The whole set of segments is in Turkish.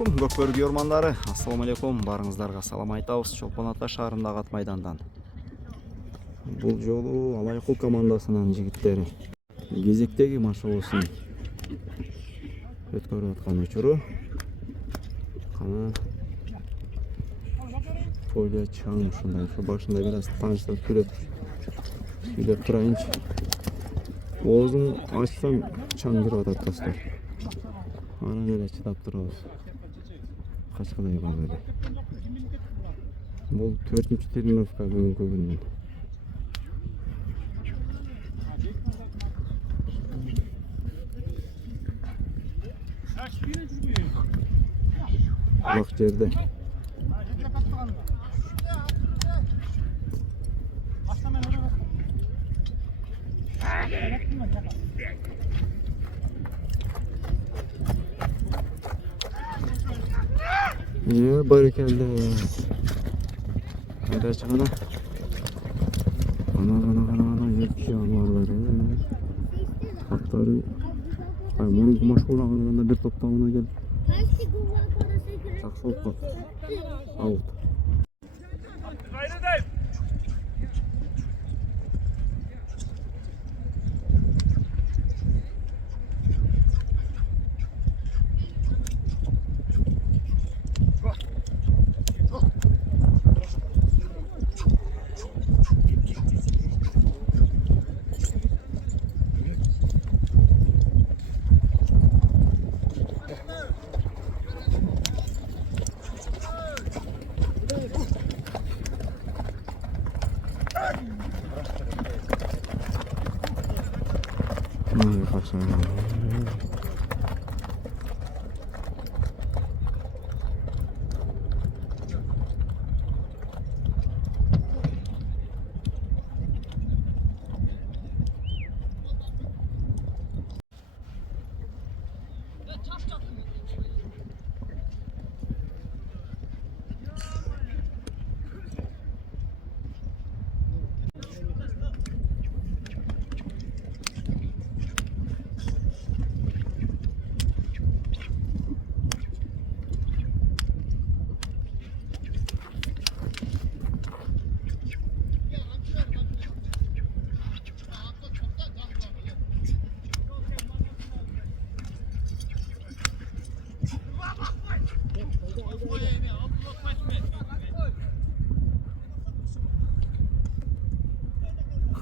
алейкум, Көкбөргү ормандары. Ассаламу алейкум, барыңыздарга салам айтабыз. Чолпон Ата шаарындагы ат майдандан. Бул жолу Алайкул командасынын жигиттери кезектеги машыгуусун өткөрүп аткан учуру. Кана Поле чаң ушундай, башында бир аз тааныштап сүйлөп турайынчы. Оозун ачсаң чаң кирип атат достор. Анан эле чыдап турабыз. Качкыдай бар эле. Бул 4-нчү тренировка бүгүнкү күндүн. Бак жерде. Ya barikelde. Hadi çıkana. Ana yetki alvarları. Hatları. Ay bunun kumaş kulağına bir toptamına gel. Жақсы болып қалды. Аут.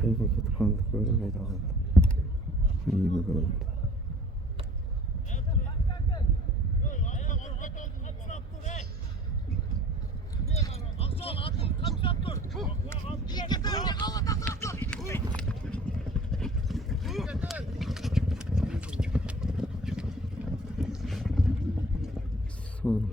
Kıyıma gidip kaldık böyle meydan aldı. İyi bir bölüm. Sonra.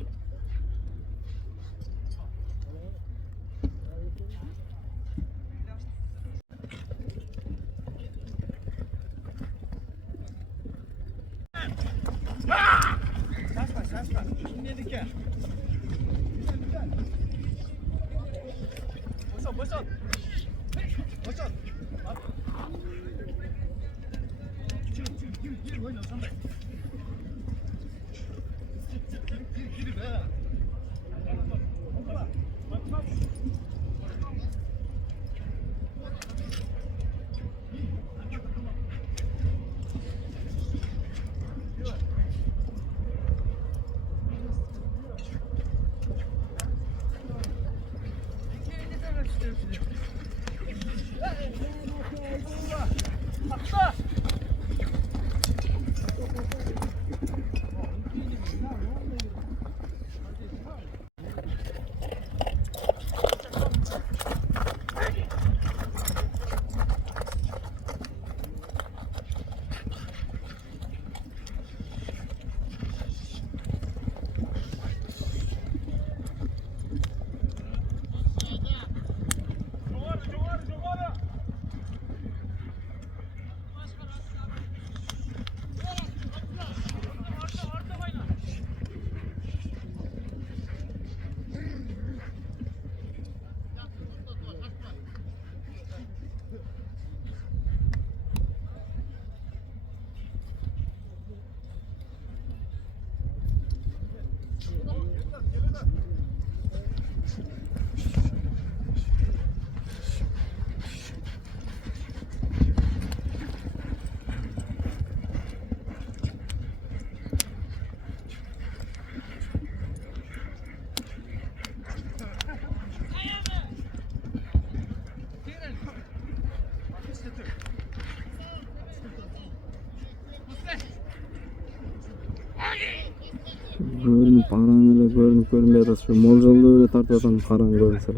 Görünüp aranı görünüp görünmeye de şu molcalı öyle tartatan karan görünse.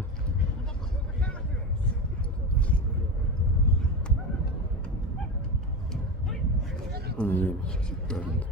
Ana iyi bak. Göründü.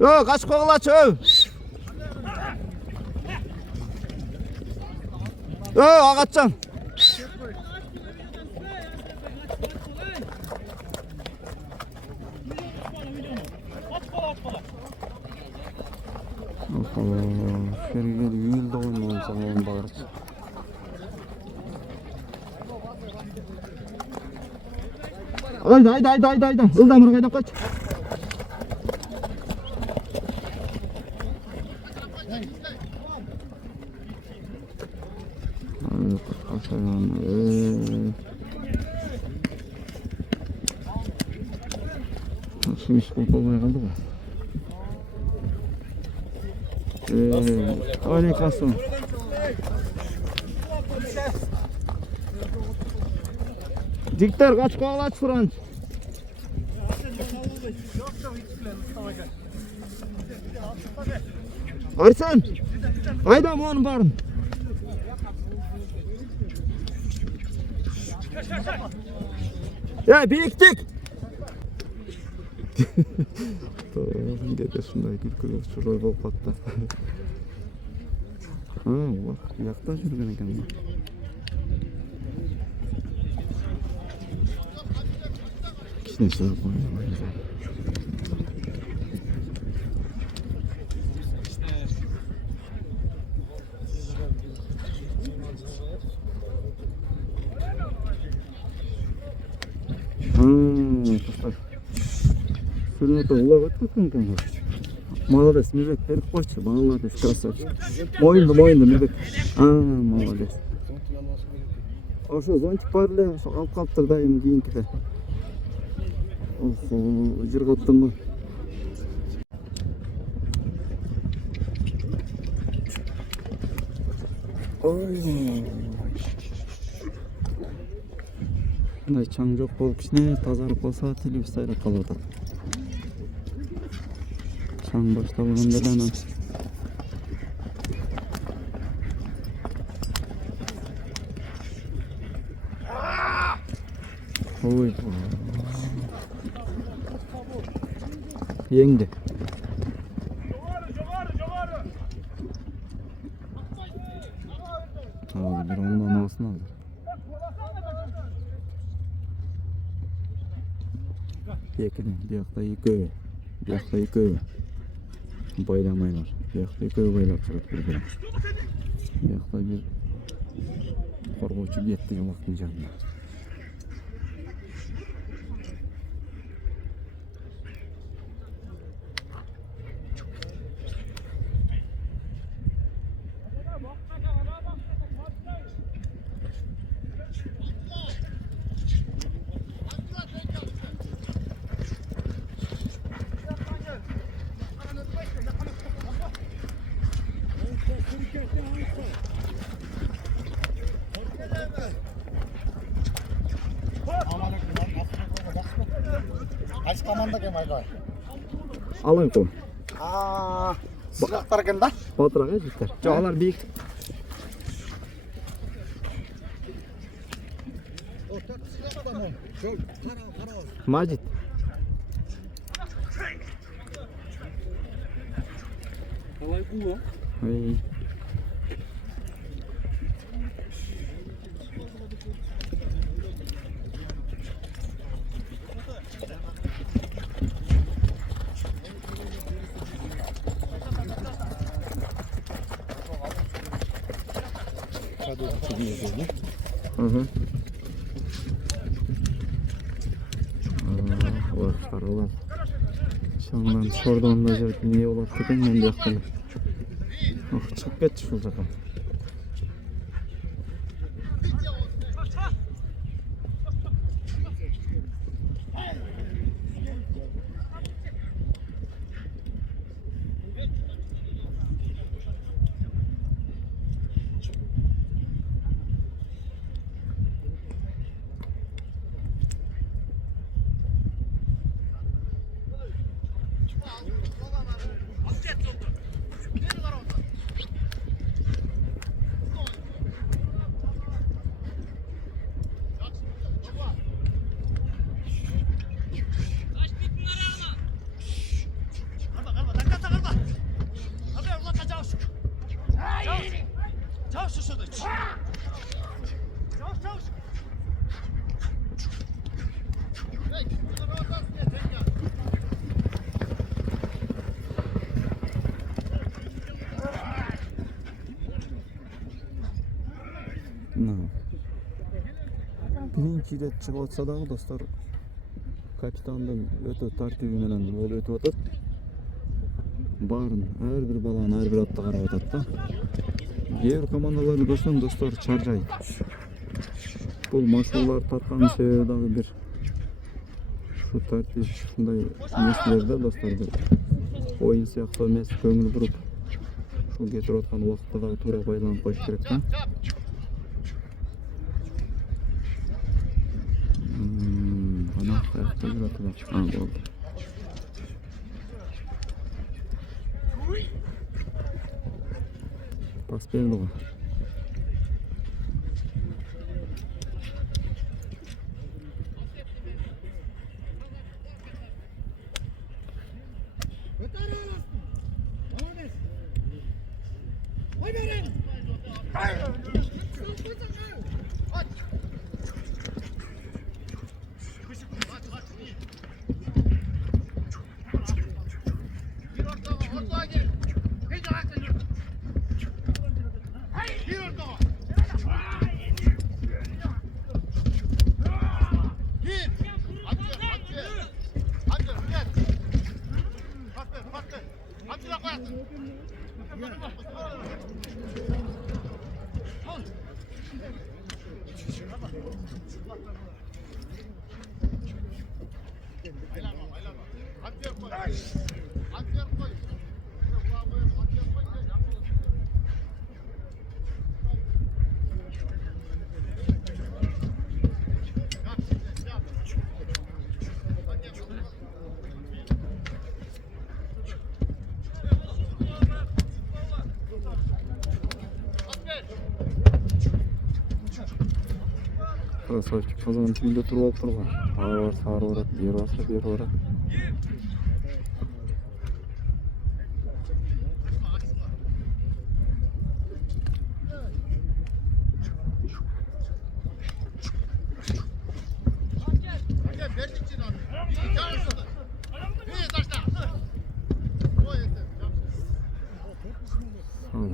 Yo, kaç kovala çöv. Yo, ağatcan. Şöyle gel, yıl da oynamışsam onu bağırız. Haydi. Ildamır kayda kaç. Nasıl iş kopamaya kaldı mı? Aleyküm. Jigitler kaç kovalaç Franç? Arsen. Aydam onun barın. Ya biriktik. Dede şunday gülkülü şurada bol patta. Ha bak yakta жүрген ekan. Kişine şuna koyayım. Şurada ulak attık mı? Молодец, Мирбек, беріп қойшы, молодец, красавчик. Мойынды, Мирбек. Молодец. Ошо зонтик бар эле, ошо алып калыптыр да эми кийинкиде. Охо, жыргаттым го. Ой. Мындай чаң жок болуп кичине тазарып калса телебиз сайрап калып атат. Çaң başlamaganda da anam. Oy. Yengdi. Abi bir ondan olsun aldı. Yekin, bir yakta yıkıyor. Bir yakta yıkıyor. Baylamaylar. Yakta yıkıyor baylar çıkıp bir. Yakta bir korkuçu yetti yomaktın canına. Qaysi tomonda kelmaydi? Alın qo'y. Sizroqlar ekanda? Botiroq ejiklar. Jo'lar biik. Majid. Qalay bu? Ey. Ulan. Şandan şordan da жүріп не болады деген мен бияқтан. Шығып кетті шул жаққа. Birinci de çıkıp atsa da dostlar kapitandan öte tartibi menен ol ötüp atat. Барын her bir баланы her bir атта карап атат да. Кээ бир командаларды көрсөм достор чаржайт. Бул машыналар тарткан себеби дагы бир şu тартип ушундай нерселерде достор бир оюн сыяктуу эмес, көңүл буруп ушул кетирип аткан убакытта дагы туура байланып коюш керек да. Ayakta yürütüler. Ha oldu. Pas berdi o. Красавчик, kazanın tüyünde durup durgan. Ağır var, sarı var, bir varsa bir var. Tamam.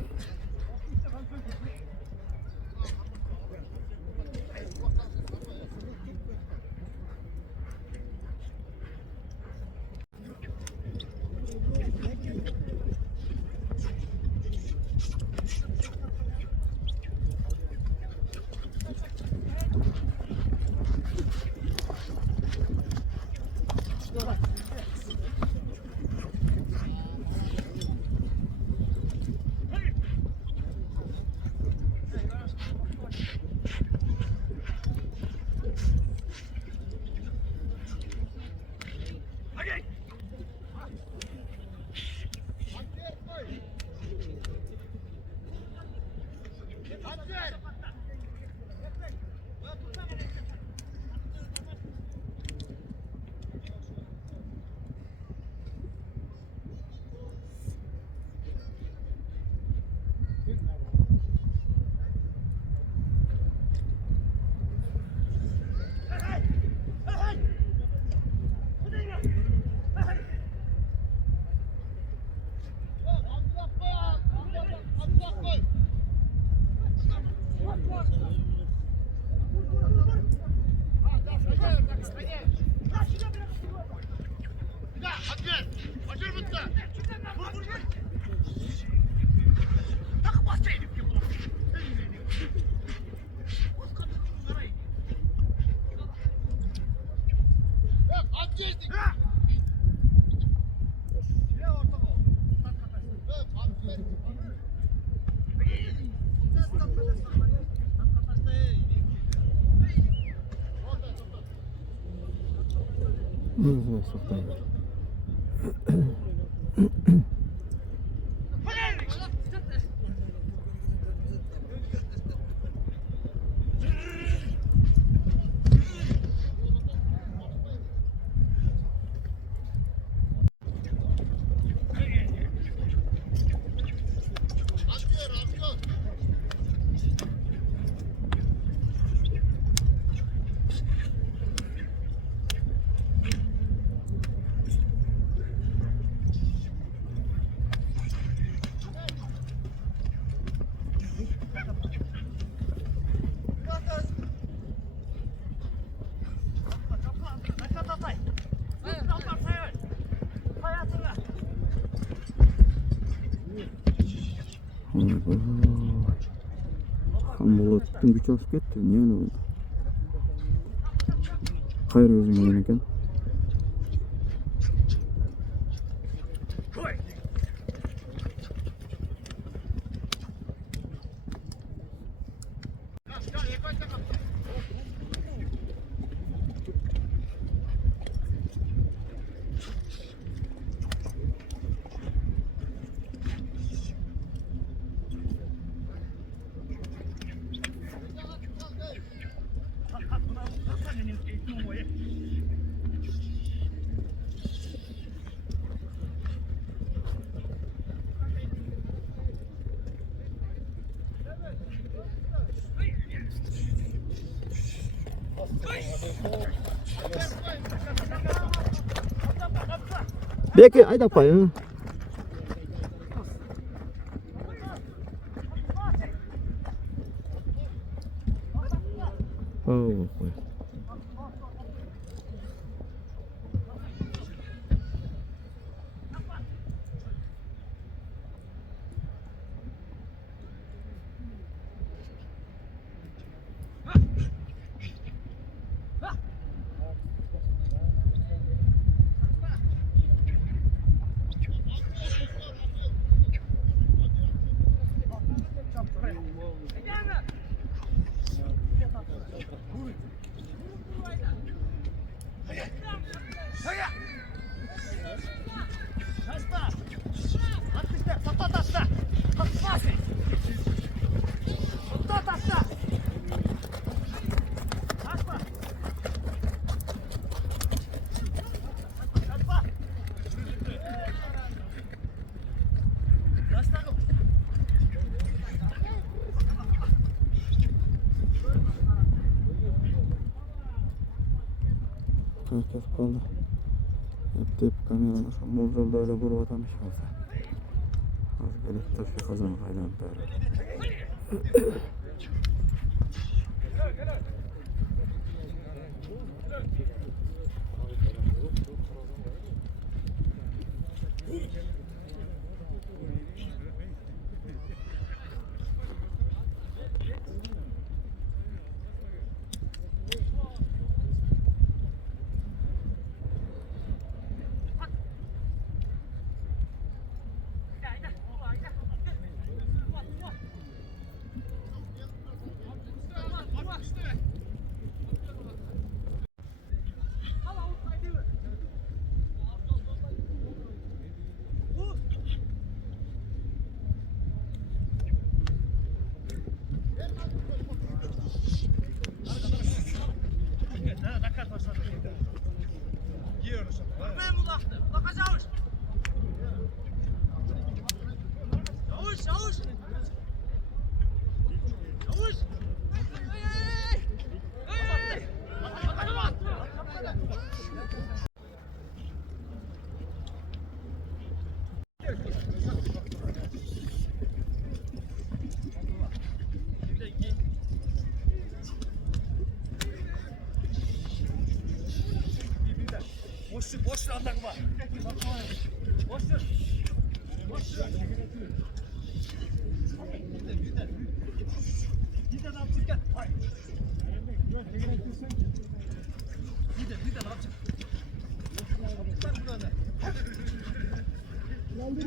Sokmayın. Hambolat'ın güç alıp gitti. Niye öyle oldu? Hayır özüm oynarken. Belki ayda payı. Oh, boy. Herkes kaldı. Hep de kameralar şu muzlarda öyle grup atamış olsa. Az gelip taşı kazan kaydan beri. Boş ver andak var. Boş ver. Boş ver. Bir de ne yapacak gel. Hayır. Bir de ne yapacak? Sen burada. Yandır.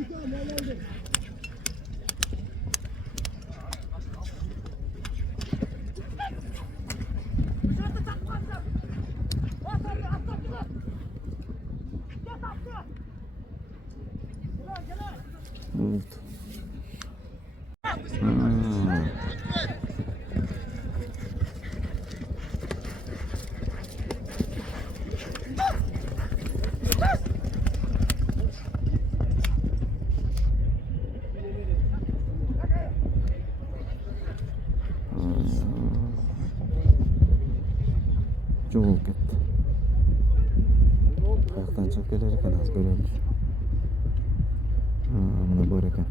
Evet. Çok gitti. Ayaktan çok gelirken az görülmüş. Buna bırakın.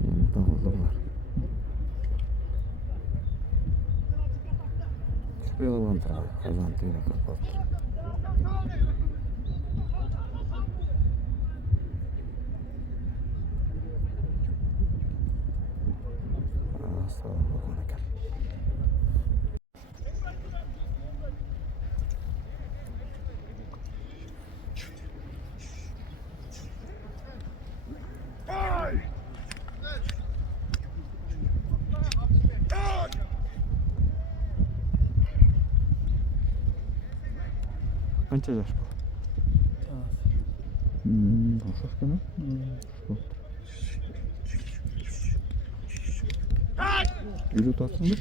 Yeni davullar. Çıkıyor olan tabi. Kazantıyla kapattı. Sağ olun. Kaç yaş bu? Hoşaf mı? Gülü tatlı mı?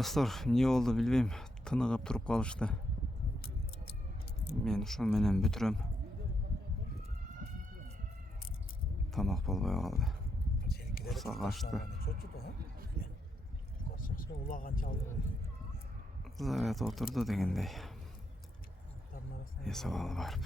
Dostlar, ne oldu bilmeyim. Tınıgıp turup kalıştı. Men şu menen bütürüm. Tamak bolbay kaldı. Kısa kaçtı. Zaret oturdu degендей. Esab alıp barıp.